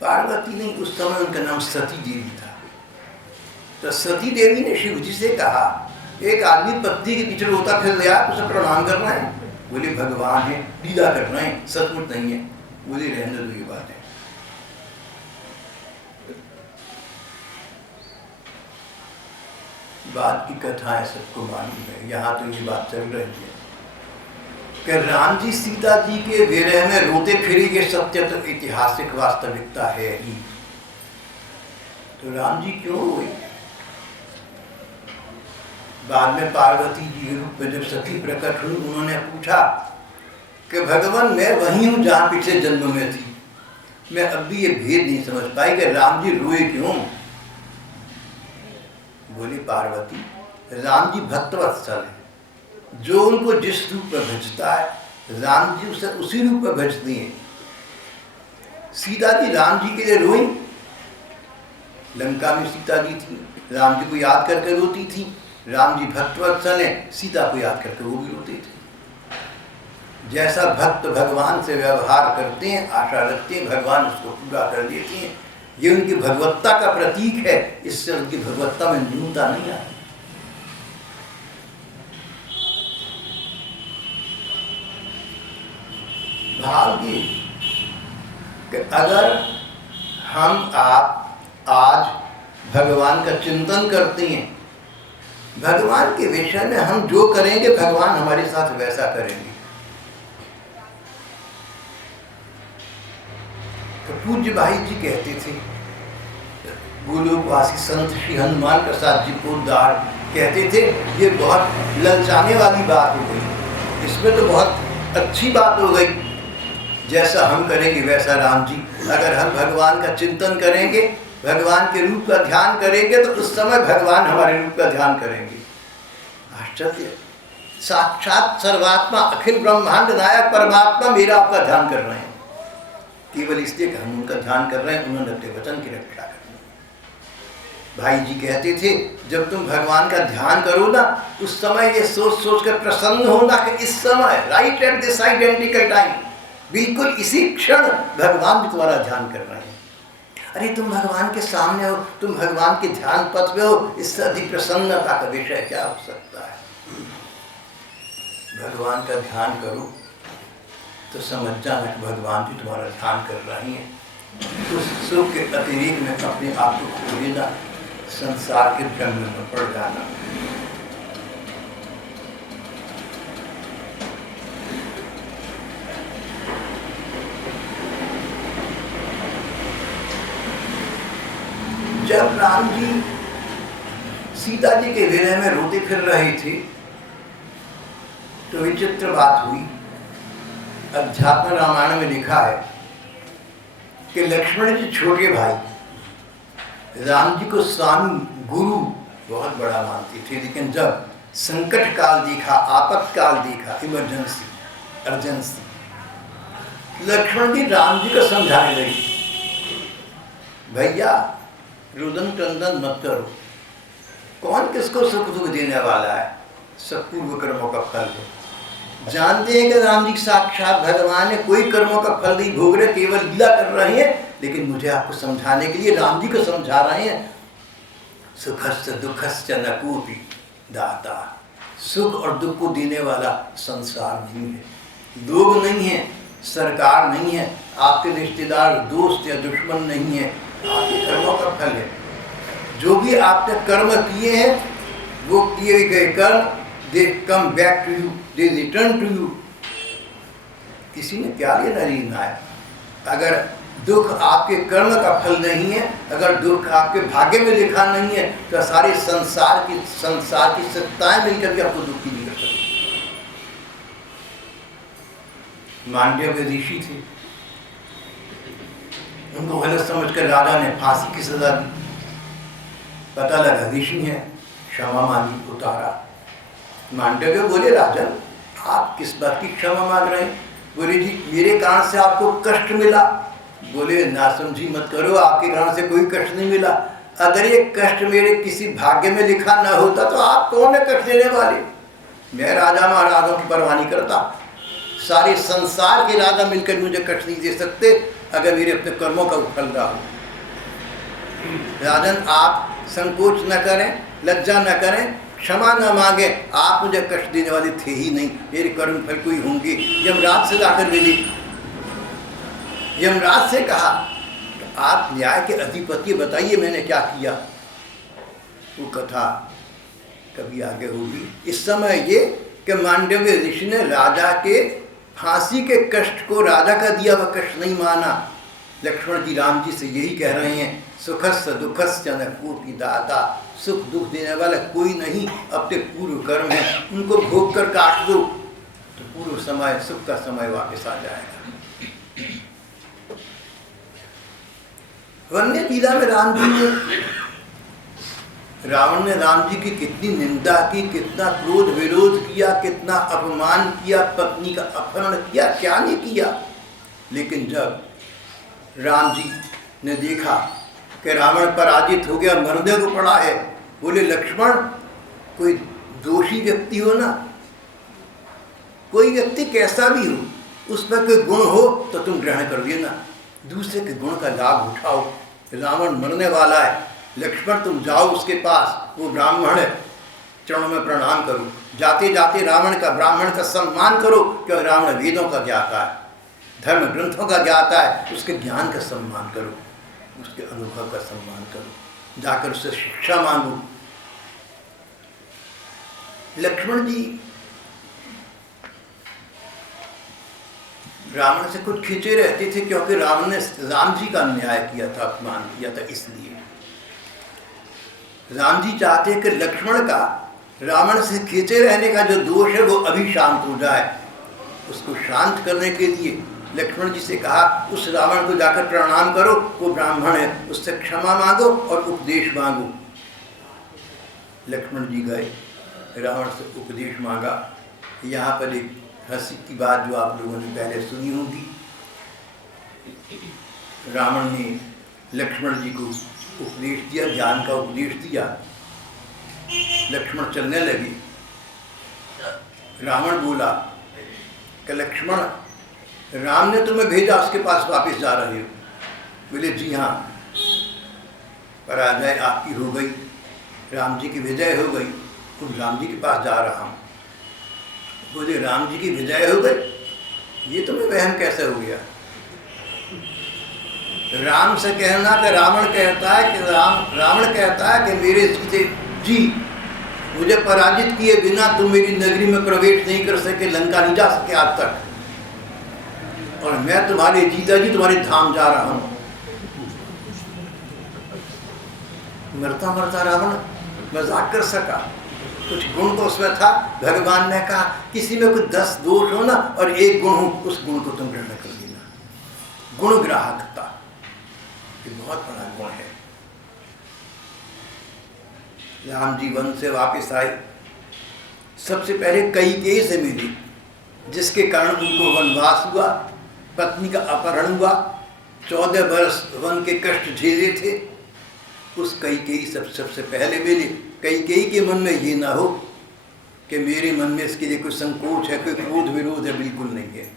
पार्वती नहीं, उस समय उनका नाम सती देवी था। तो सती देवी ने शिव जी से कहा, एक आदमी पत्नी के पीछे रोता फिर गया, उसे प्रणाम करना है? बोले भगवान है, लीला करना है, सचमुच नहीं है। बोले रहने दो ये बात है। बात की कथाएं सबको मालूम है, यहाँ तो ये बात चल रही है कि राम जी सीता जी के विरह में रोते फिरे, ये सत्य तो ऐतिहासिक वास्तविकता है ही। तो राम जी क्यों रोए? बाद में पार्वती जी के रूप में जब सती प्रकट हुई, उन्होंने पूछा कि भगवान मैं वही हूँ जहाँ पिछले जन्म में थी। मैं अब भी ये भेद नहीं समझ पाई कि राम जी रोए क्यों। बोली पार्वती, राम जी भक्तवत्सल है, जो उनको जिस रूप में भजता है राम जी उसे उसी रूप में भजती हैं। सीता जी राम जी के लिए रोई, लंका में सीता जी थी, राम जी को याद करके रोती थी। राम जी भक्तवत्सल है, सीता को याद करके वो भी रोते थे। जैसा भक्त भगवान से व्यवहार करते हैं, आशा रखते हैं, भगवान उसको पूरा कर देते हैं। ये उनकी भगवत्ता का प्रतीक है, इससे उनकी भगवत्ता में न्यूनता नहीं आती। भाग्य कि अगर हम आप आज भगवान का चिंतन करते हैं, भगवान के विषय में हम जो करेंगे भगवान हमारे साथ वैसा करेंगे। तो पूज्य भाई जी कहते थे, गोलोकवासी संत श्री हनुमान प्रसाद जी पोद्दार कहते थे, ये बहुत ललचाने वाली बात हो गई, इसमें तो बहुत अच्छी बात हो गई। जैसा हम करेंगे वैसा राम जी। अगर हम भगवान का चिंतन करेंगे, भगवान के रूप का ध्यान करेंगे, तो उस समय भगवान हमारे रूप का ध्यान करेंगे। आश्चर्य, साक्षात सर्वात्मा अखिल ब्रह्मांड नायक परमात्मा मेरा आपका ध्यान कर रहे हैं, केवल इसलिए कि हम उनका ध्यान कर रहे हैं, उन्होंने अपने वचन की रक्षा करनी। भाई जी कहते थे, जब तुम भगवान का ध्यान करो ना, उस समय ये सोच सोच कर प्रसन्न होना कि इस समय right at this identical time, बिल्कुल इसी क्षण भगवान भी तुम्हारा ध्यान कर रहे हैं। अरे तुम भगवान के सामने हो, तुम भगवान के ध्यान पथ में हो, इससे अधिक प्रसन्नता का विषय क्या हो सकता है। भगवान का ध्यान करो तो समझ जाना कि भगवान जी तुम्हारा ध्यान कर रहे हैं। उस सुख के अतिरिक्त में अपने आप को खो देना, संसार के भ्रम में पड़ जाना। जब राम जी सीता जी के विरह में रोते फिर रहे थे, तो विचित्र बात हुई। अध्यात्म रामायण में लिखा है कि लक्ष्मण जी छोटे भाई राम जी को स्वामी गुरु बहुत बड़ा मानते थे, लेकिन जब संकट काल देखा, आपातकाल देखा, इमरजेंसी, अर्जेंसी, लक्ष्मण जी राम जी को समझाने लगे, भैया रुदन टंदन मत करो, कौन किसको सुख दुख देने वाला है, सब पूर्व कर्मों का फल है। जानते हैं कि राम जी साक्षात भगवान है, कोई कर्मों का फल नहीं भोग रहे, केवल लीला कर रहे हैं, लेकिन मुझे आपको समझाने के लिए राम जी को समझा रहे हैं। सुखस्य दुखस्य न कोपि दाता, सुख और दुख को देने वाला संसार नहीं है, लोग नहीं है, सरकार नहीं है, आपके रिश्तेदार दोस्त या दुश्मन नहीं है, आपके कर्मों का फल है। जो भी आपने कर्म किए हैं, वो किए गए कर्म they come back to you, they return to you. किसी ने क्या लेना देना है। अगर दुख आपके कर्म का फल नहीं है, अगर दुख आपके भाग्य में लिखा नहीं है, तो सारे संसार की सत्ताएं मिलकर भी आपको दुखी नहीं कर सकती। मांडव्य ऋषि थे, उनको गलत समझकर राजा ने फांसी की सजा दी। पता लगा ऋषि है, क्षमा मांगी, उतारा। मांडव्य बोले, राजन आप किस बात की क्षमा मांग रहे हैं? बोले जी मेरे कारण से आपको कष्ट मिला। बोले नासमझी मत करो, आपके कारण से कोई कष्ट नहीं मिला। अगर ये कष्ट मेरे किसी भाग्य में लिखा ना होता तो आप कौन है कष्ट देने वाले? मैं राजा महाराजाओं की परवाह नहीं करता, सारे संसार के राजा मिलकर मुझे कष्ट नहीं दे सकते। अगर मेरे अपने कर्मों का फल रहा हो। राजन, आप संकोच न करें, लज्जा न करें, क्षमा न मांगे। आप मुझे कष्ट देने वाले थे ही नहीं, मेरे कर्म फल कोई होंगे। यमराज से जाकर मिली, यमराज से कहा आप न्याय के अधिपति, बताइए मैंने क्या किया। वो कथा कभी आगे होगी। इस समय ये कि मांडव्य ऋषि ने राजा के फांसी के कष्ट को राजा का दिया हुआ कष्ट नहीं माना। लक्ष्मण जी राम जी से यही कह रहे हैं, सुखस्य दुखस्य न कोटि दाता। सुख दुख देने वाला कोई नहीं, अपने पूर्व कर्म है उनको भोग कर काट दो तो पूर्व समय, सुख का समय वापस आ जाएगा। वन्य लीला में राम जी ने, रावण ने राम जी की कितनी निंदा की, कितना क्रोध विरोध किया, कितना अपमान किया, पत्नी का अपहरण किया, क्या नहीं किया। लेकिन जब राम जी ने देखा कि रावण पराजित हो गया, मरने को पड़ा है, बोले लक्ष्मण कोई दोषी व्यक्ति हो ना, कोई व्यक्ति कैसा भी हो, उसमें कोई गुण हो तो तुम ग्रहण कर लेना, दूसरे के गुण का लाभ उठाओ। रावण मरने वाला है, लक्ष्मण तुम जाओ उसके पास, वो ब्राह्मण है, चरणों में प्रणाम करो। जाते जाते रावण का, ब्राह्मण का सम्मान करो, क्योंकि रावण वेदों का ज्ञाता है, धर्म ग्रंथों का ज्ञाता है, उसके ज्ञान का सम्मान करो, उसके अनुभव का सम्मान करो, जाकर उससे शिक्षा मांगो। लक्ष्मण जी रावण से कुछ खींचे रहते थे, क्योंकि रावण ने राम जी का अन्याय किया था, अपमान किया था। इसलिए राम जी चाहते कि लक्ष्मण का रावण से खींचे रहने का जो दोष है वो अभी शांत हो जाए। उसको शांत करने के लिए लक्ष्मण जी से कहा उस रावण को जाकर प्रणाम करो, वो ब्राह्मण है, उससे क्षमा मांगो और उपदेश मांगो। लक्ष्मण जी गए, रावण से उपदेश मांगा। यहाँ पर एक हंसी की बात जो आप लोगों ने पहले सुनी होगी। रावण ने लक्ष्मण जी को उपदेश दिया, ज्ञान का उपदेश दिया। लक्ष्मण चलने लगे। रावण बोला कि लक्ष्मण, राम ने तुम्हें भेजा, उसके पास वापस जा रहे हो? बोले जी हाँ, पराजय आपकी हो गई, राम जी की विजय हो गई, तुम राम जी के पास जा रहा हूँ। बोले राम जी की विजय हो गई, ये तुम्हें वहम कैसे हो गया? राम से कहना कि रावण कहता है कि रावण कहता है कि मेरे सीते जी मुझे पराजित किए बिना तुम मेरी नगरी में प्रवेश नहीं कर सके, लंका नहीं जा सके आज तक, और मैं तुम्हारे जीता जी तुम्हारे धाम जा रहा हूं। मरता मरता रावण मजाक कर सका, कुछ गुण तो उसमें था। भगवान ने कहा किसी में कुछ 10 दोष हो ना और एक गुण हो, उस गुण को तुम ग्रहण कर लेना। गुण ग्राहकता ये बहुत बड़ा गुण है। राम जी वन से वापस आए, सबसे पहले कैकेयी से मिली, जिसके कारण उनको वनवास हुआ, पत्नी का अपहरण हुआ, 14 वर्ष वन के कष्ट झेले थे। उस कैकेयी सबसे पहले मिली। कैकेयी के मन में ये ना हो कि मेरे मन में इसके लिए कोई संकोच है, कोई क्रोध विरोध है, बिल्कुल नहीं है।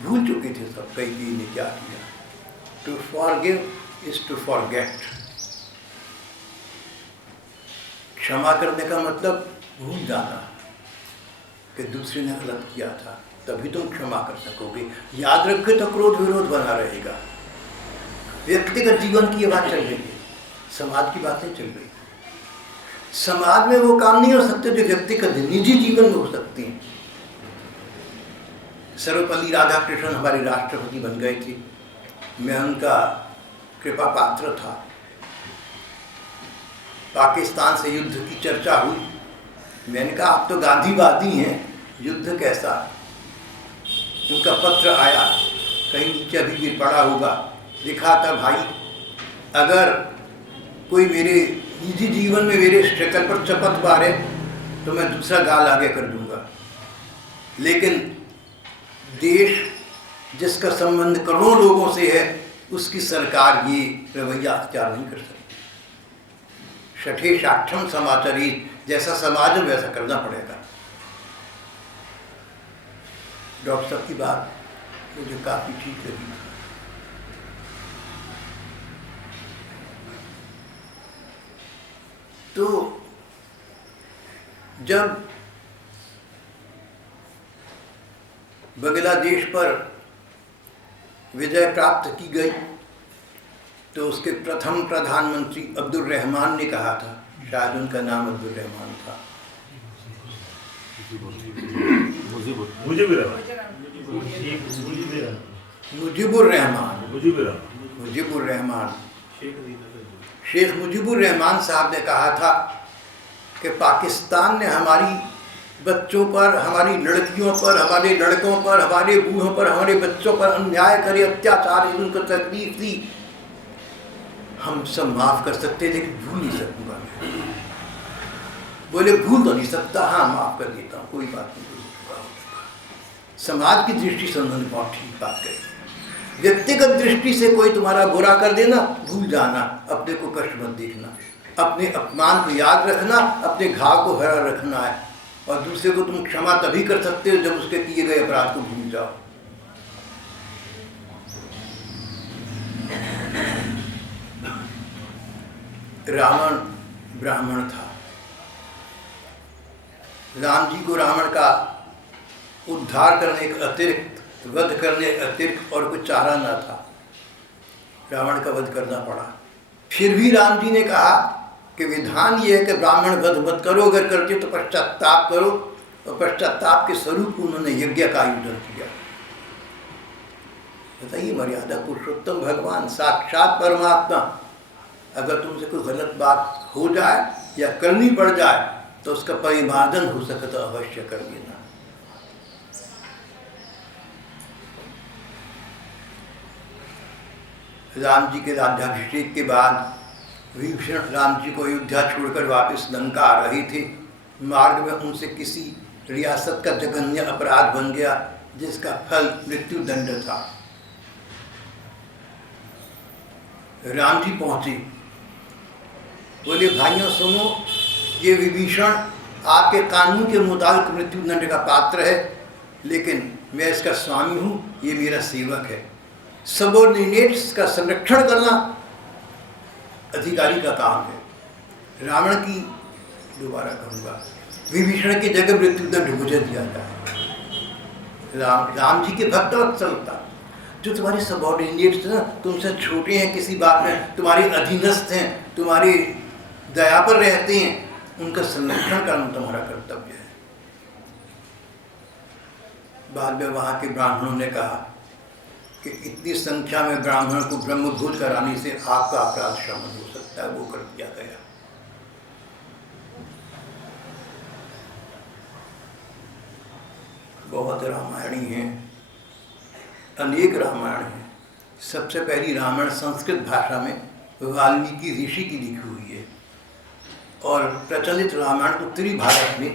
भूल चुके थे सब कैकेयी ने क्या किया। To forgive is to forget. क्षमा करने का मतलब भूल जाना कि दूसरे ने गलत किया था, तभी तुम क्षमा कर सकोगे। याद रखो तो क्रोध विरोध बना रहेगा। व्यक्तिगत जीवन की ये बात चल रही है, समाज की बात नहीं चल रही। समाज में वो काम नहीं हो सकते जो व्यक्तिगत निजी जीवन में हो सकते हैं। सर्वपल्ली राधाकृष्णन हमारे राष्ट्रपति बन गए थे, मैं उनका कृपा पात्र था। पाकिस्तान से युद्ध की चर्चा हुई, मैंने कहा आप तो गांधीवादी हैं, युद्ध कैसा। उनका पत्र आया, कहीं नीचे अभी भी पड़ा होगा, लिखा था भाई अगर कोई मेरे निजी जीवन में मेरे शक्ल पर चपत मारे तो मैं दूसरा गाल आगे कर दूंगा, लेकिन देश जिसका संबंध करोड़ों लोगों से है उसकी सरकार ये रवैया अख्तियार नहीं कर सकती। छठे साक्षम समाचारी, जैसा समाज है वैसा करना पड़ेगा। डॉक्टर साहब की बात मुझे काफी ठीक लगी। तो जब बांग्लादेश पर विजय प्राप्त की गई तो उसके प्रथम प्रधानमंत्री अब्दुल रहमान ने कहा था, शायद उनका नाम अब्दुल रहमान था, मुजीबुर रहमान, शेख मुजीबुर रहमान साहब ने कहा था कि पाकिस्तान ने हमारी बच्चों पर, हमारी लड़कियों पर, हमारे लड़कों पर, हमारे बूढ़ों पर, हमारे बच्चों पर अन्याय करे, अत्याचार, उनको तकलीफ दी, हम सब माफ कर सकते लेकिन भूल नहीं सकूंगा मैं। बोले भूल तो नहीं सकता, हाँ माफ कर देता हूँ, कोई बात नहीं। समाज की दृष्टि से उन्होंने बहुत ठीक बात कही। व्यक्तिगत दृष्टि से कोई तुम्हारा बुरा कर देना, भूल जाना, अपने को कष्ट मत देखना, अपने अपमान को याद रखना, अपने घाव को हरा रखना है, और दूसरे को तुम क्षमा तभी कर सकते हो जब उसके किए गए अपराध को भूल जाओ। रावण ब्राह्मण था, राम जी को रावण का उद्धार करने के अतिरिक्त, वध करने अतिरिक्त और कुछ चारा न था, रावण का वध करना पड़ा। फिर भी राम जी ने कहा कि विधान ये है कि ब्राह्मण वध मत करो, अगर करते तो पश्चाताप करो, और पश्चाताप के स्वरूप उन्होंने यज्ञ का आयोजन किया। बताइए, मर्यादा पुरुषोत्तम भगवान साक्षात परमात्मा, अगर तुमसे कोई गलत बात हो जाए या करनी पड़ जाए तो उसका परिमार्जन हो सके तो अवश्य कर देना। राम जी के राज्याभिषेक के बाद विभीषण राम जी को अयोध्या छोड़कर वापस लंका आ रहे थे। मार्ग में उनसे किसी रियासत का जघन्य अपराध बन गया जिसका फल मृत्यु दंड था। राम जी पहुंचे, बोले भाइयों सुनो, ये विभीषण आपके कानून के मुताबिक मृत्यु दंड का पात्र है, लेकिन मैं इसका स्वामी हूँ, ये मेरा सेवक है। सबॉर्डिनेट्स का संरक्षण करना अधिकारी का काम है। रावण की, दोबारा कहूँगा, विभीषण की जगह मृत्यु दंड मुझे दिया जाए। राम जी के भक्त वत्सलता, जो तुम्हारे सबॉर्डिनेट्स हैं, तुमसे छोटे हैं, किसी बात में तुम्हारे अधीनस्थ हैं, तुम्हारी दया पर रहते हैं, उनका संरक्षण करना तुम्हारा कर्तव्य है। बाद में वहाँ के ब्राह्मणों ने कहा कि इतनी संख्या में ब्राह्मण को ब्रह्मभोज कराने से आपका अपराध शमन हो सकता है, वो कर दिया गया। बहुत रामायणी हैं, अनेक रामायण हैं। सबसे पहली रामायण संस्कृत भाषा में वाल्मीकि ऋषि की लिखी हुई है, और प्रचलित रामायण उत्तरी भारत में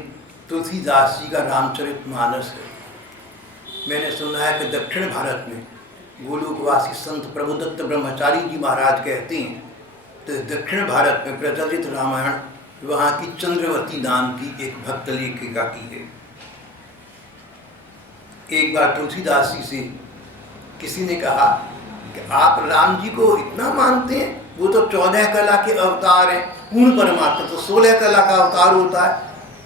तुलसीदास जी का रामचरितमानस है। मैंने सुना है कि दक्षिण भारत में गोलोकवासी संत प्रभुदत्त ब्रह्मचारी जी महाराज कहते हैं, तो दक्षिण भारत में प्रचलित रामायण वहाँ की चंद्रवती नाम की एक भक्त लेखिका की है। एक बार तुलसीदास जी से किसी ने कहा कि आप राम जी को इतना मानते हैं, वो तो 14 कला के अवतार हैं, पूर्ण परमात्मा तो 16 कला का अवतार होता है।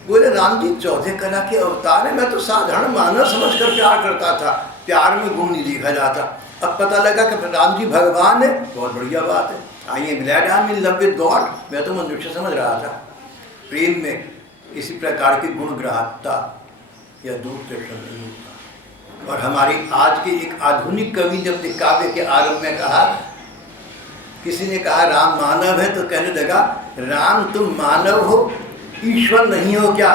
बोले राम जी 14 कला के अवतार हैं, मैं तो साधारण मानव समझकर प्यार करता था, प्यार में गुण नहीं देखा जाता। अब पता लगा कि राम जी भगवान है, बहुत बढ़िया बात है, I am glad I am in love with God, मैं तो मनुष्य समझ रहा था। प्रेम में इसी प्रकार की गुण ग्राह्यता या दूर दर्शन नहीं होता। और हमारे आज के एक आधुनिक कवि ने अपने काव्य के आरंभ में कहा, किसी ने कहा राम मानव है, तो कहने लगा राम तुम मानव हो, ईश्वर नहीं हो क्या?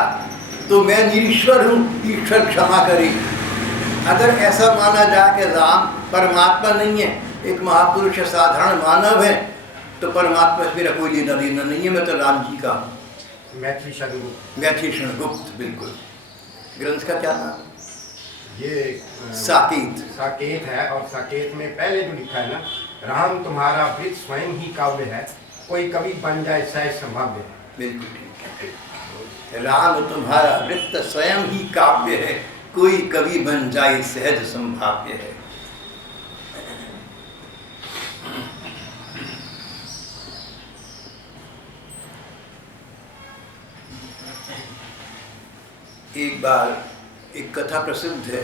तो मैं निरीश्वर हूँ, ईश्वर क्षमा करे। अगर ऐसा माना जाए कि राम परमात्मा नहीं है, एक महापुरुष साधारण मानव है, तो परमात्मा से मेरा कोई लेना देना नहीं है, मैं तो राम जी का हूँ। मैथिलीशरण गुप्त, बिल्कुल। ग्रंथ का क्या नाम? ये साकेत है, और साकेत में पहले जो लिखा है ना, राम तुम्हारा वृत्त स्वयं ही काव्य है, कोई कवि बन जाए सहज संभाव्य है। बिल्कुल ठीक है। राम तुम्हारा वृत्त स्वयं ही काव्य है, कोई कवि बन जाए सहज संभाव्य है। एक बार एक कथा प्रसिद्ध है।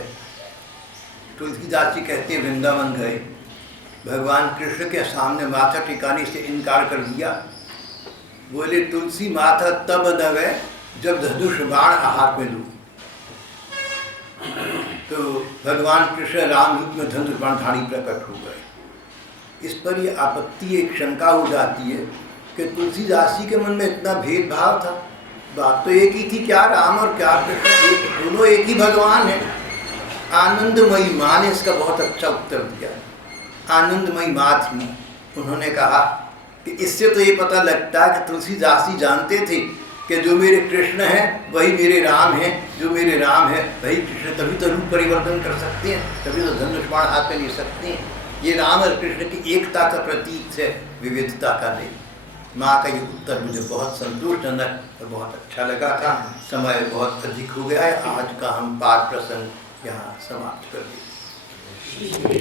तुलसीदास जी कहते हैं वृंदावन गए, भगवान कृष्ण के सामने माथा टिकाने से इनकार कर दिया। बोले तुलसी माथा तब दबे जब धनुष बाण हाथ में लूं। तो भगवान कृष्ण राम रूप में धनुष बाणधारी प्रकट हो गए। इस पर ये आपत्ति, एक शंका हो जाती है कि तुलसीदास जी के मन में इतना भेदभाव था। बात तो एक ही थी, क्या राम और क्या कृष्ण, दोनों एक ही भगवान है। आनंदमयी माँ ने इसका बहुत अच्छा उत्तर दिया। आनंदमयी माँ थी, उन्होंने कहा कि इससे तो ये पता लगता है कि तुलसीदास जी जानते थे कि जो मेरे कृष्ण हैं वही मेरे राम हैं, जो मेरे राम है वही कृष्ण, तभी तो रूप परिवर्तन कर सकते हैं, तभी तो धनुष बाण हाथ में ले सकते हैं। ये राम और कृष्ण की एकता का प्रतीक है, विविधता का नहीं। माँ का ये उत्तर मुझे बहुत संतोषजनक और बहुत अच्छा लगा था। समय बहुत अधिक हो गया है, आज का हम पाठ प्रसंग यहाँ समाप्त कर दें।